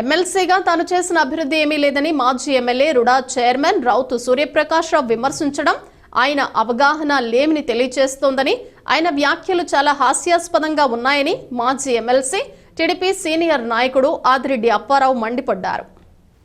ఎమ్మెల్సీగా తాను చేసిన అభివృద్ధి ఏమీ లేదని మాజీ ఎమ్మెల్యే రుడా చైర్మన్ రౌతు సూర్యప్రకాష్ రావు విమర్శించడం ఆయన అవగాహన లేమిని తెలియజేస్తోందని, ఆయన వ్యాఖ్యలు చాలా హాస్యాస్పదంగా ఉన్నాయని మాజీ ఎమ్మెల్సీ టీడీపీ సీనియర్ నాయకుడు ఆదిరెడ్డి అప్పారావు మండిపడ్డారు.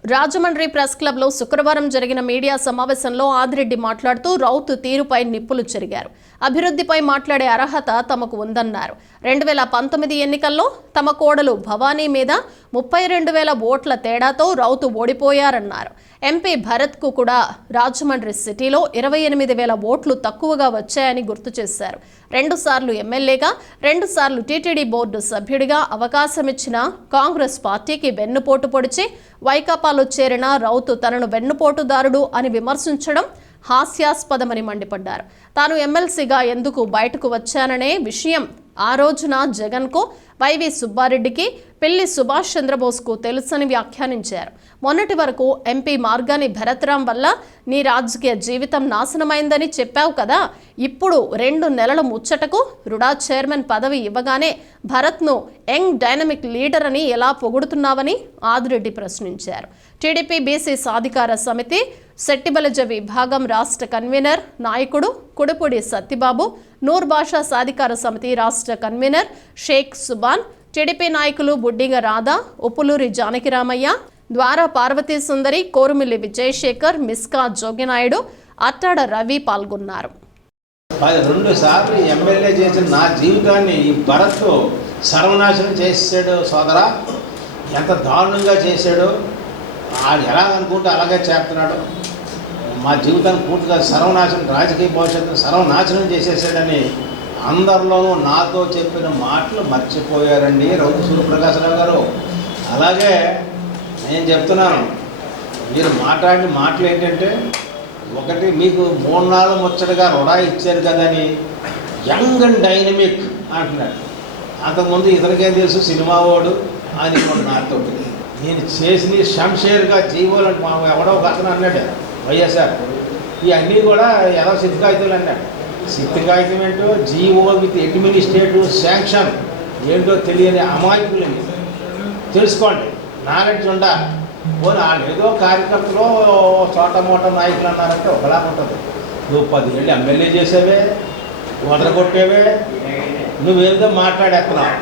రాజమండ్రి ప్రెస్ క్లబ్లో శుక్రవారం జరిగిన మీడియా సమావేశంలో ఆదిరెడ్డి మాట్లాడుతూ రౌతు తీరుపై నిప్పులు చెరిగారు. అభివృద్ధిపై మాట్లాడే అర్హత తమకు ఉందన్నారు. 2019 ఎన్నికల్లో తమ కోడలు భవానీ మీద 32,000 ఓట్ల తేడాతో రౌతు ఓడిపోయారన్నారు. ఎంపీ భరత్కు కూడా రాజమండ్రి సిటీలో 28,000 ఓట్లు తక్కువగా వచ్చాయని గుర్తు చేశారు. 2 సార్లు ఎమ్మెల్యేగా, 2 సార్లు టీటీడీ బోర్డు సభ్యుడిగా అవకాశమిచ్చిన కాంగ్రెస్ పార్టీకి వెన్నుపోటు పొడిచి వైకాపాలో చేరిన రౌతు తనను వెన్నుపోటుదారుడు అని విమర్శించడం హాస్యాస్పదమని మండిపడ్డారు. తాను ఎమ్మెల్సీగా ఎందుకు బయటకు వచ్చాననే విషయం ఆ రోజున జగన్కు, వైవి సుబ్బారెడ్డికి, పిల్లి సుభాష్ చంద్రబోస్కు తెలుసని వ్యాఖ్యానించారు. మొన్నటి వరకు ఎంపీ మార్గాని భరత్రామ్ వల్ల నీ రాజకీయ జీవితం నాశనమైందని చెప్పావు కదా, ఇప్పుడు 2 నెలల ముచ్చటకు రుడా చైర్మన్ పదవి ఇవ్వగానే భరత్ను యంగ్ డైనమిక్ లీడర్ అని ఎలా పొగుడుతున్నావని ఆదిరెడ్డి ప్రశ్నించారు. టీడీపీ బీసీ సాధికార సమితి సెట్టిబలజ విభాగం రాష్ట్ర కన్వీనర్ నాయకుడు కుడుపుడి సత్తిబాబు, నూర్ భాషా సాధికార సమితి రాష్ట్ర కన్వీనర్ షేక్ సుబాన్, టీడీపీ నాయకులు బుడ్డిగ రాధా, ఉప్పులూరి జానకిరామయ్య, ద్వారా పార్వతీ సుందరి, కోరుమిల్లి విజయశేఖర్, మిస్కా జోగినాయుడు, అట్టాడ రవి పాల్గొన్నారు. 2 సార్లు ఎమ్మెల్యే చేసిన నా జీవితాన్ని ఈ భరత్ సర్వనాశనం చేసాడు సోదరా. ఎంత దారుణంగా చేశాడు. ఆడు ఎలా అనుకుంటే అలాగే చేస్తున్నాడు. మా జీవితాన్ని పూర్తిగా సర్వనాశనం, రాజకీయ భవిష్యత్తును సర్వనాశనం చేసేసాడని అందరిలోనూ నాతో చెప్పిన మాటలు మర్చిపోయారండి రౌతు సూర్యప్రకాశరావు గారు. అలాగే నేను చెప్తున్నాను, మీరు మాట్లాడిన మాటలు ఏంటంటే, ఒకటి మీకు 3 నాలుగు ముచ్చటగా రుడా ఇచ్చారు కదని యంగ్ అండ్ డైనమిక్ అంటున్నాడు. అంతకుముందు ఇతనికేం తెలుసు సినిమా వాడు అని నాతో నేను చేసిన శంషేర్గా జీవోలు మా ఎవడో ఒక అతను అన్నాడు వైఎస్ఆర్, ఇవన్నీ కూడా ఎలా సిద్ధ కాగితాలు అన్నాడు. సిద్ధ కాగితం ఏంటో జీవో విత్ అడ్మినిస్ట్రేటివ్ శాంక్షన్ ఏంటో తెలియని అమాయకులని తెలుసుకోండి. నాలెడ్జ్ ఉండా. పోనీ వాళ్ళు ఏదో కార్యకర్తలు చోట మోట నాయకులు అన్నారంటే ఒకలాగా ఉంటుంది. నువ్వు 10 ఏళ్ళు ఎమ్మెల్యే చేసావే, వదలగొట్టేవే, నువ్వేదో మాట్లాడేస్తున్నావు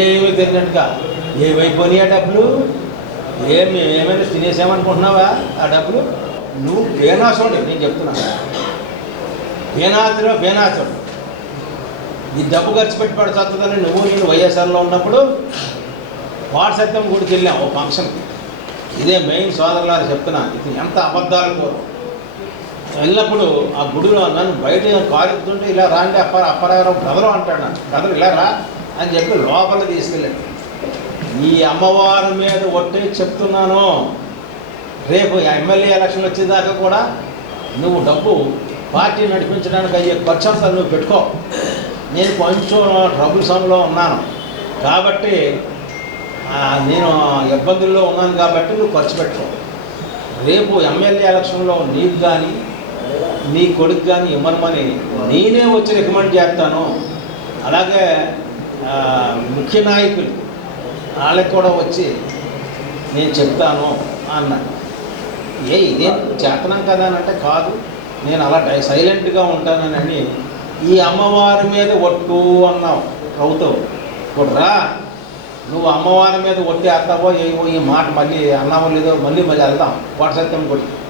ఏమీ తెలియనట్టుగా. ఏమైపోయినాయి ఆ డబ్బులు? ఏమైనా తినేసామనుకుంటున్నావా ఆ డబ్బులు? నువ్వు బేనాసుడు. నేను చెప్తున్నా, బేనాసుడు. ఈ డబ్బు ఖర్చు పెట్టి పడుతుందని నేను వైఎస్ఆర్లో ఉన్నప్పుడు వాట్సత్యం గుడికి వెళ్ళాం ఓ ఫంక్షన్కి. ఇదే మెయిన్ సోదరులారు చెప్తున్నా, ఇది ఎంత అబద్ధాలు కోరు. వెళ్ళినప్పుడు ఆ గుడిలో నన్ను బయట కారుతుంటే ఇలా రాండి అప్పారావు బ్రదరు అంటాడు. నన్ను బ్రదరు ఇలా రా అని చెప్పి లోపల తీసుకెళ్ళాడు. ఈ అమ్మవారి మీద ఒట్టే చెప్తున్నాను, రేపు ఎమ్మెల్యే ఎలక్షన్లు వచ్చేదాకా కూడా నువ్వు డబ్బు పార్టీ నడిపించడానికి అయ్యే ఖర్చు అంతా నువ్వు పెట్టుకో. నేను కొంచెం ట్రబుల్ సమ్లో ఉన్నాను కాబట్టి, నేను ఇబ్బందుల్లో ఉన్నాను కాబట్టి నువ్వు ఖర్చు పెట్టుకో. రేపు ఎమ్మెల్యే ఎలక్షన్లో నీకు కానీ నీ కొడుకు కానీ ఇవ్వమని నేనే వచ్చి రికమెండ్ చేస్తాను. అలాగే ముఖ్య నాయకులు వాళ్ళకి కూడా వచ్చి నేను చెప్తాను అన్నాడు. ఇదేం చేస్తున్నాం కదా అని అంటే, కాదు నేను అలా సైలెంట్గా ఉంటానని ఈ అమ్మవారి మీద ఒట్టు అన్నావు రౌతు. ఇప్పుడు రా, నువ్వు అమ్మవారి మీద ఒట్టి వేస్తావో ఏవో ఈ మాట మళ్ళీ అన్నావో లేదో మళ్ళీ వెళ్దాం వాట్సాప్ కూడా.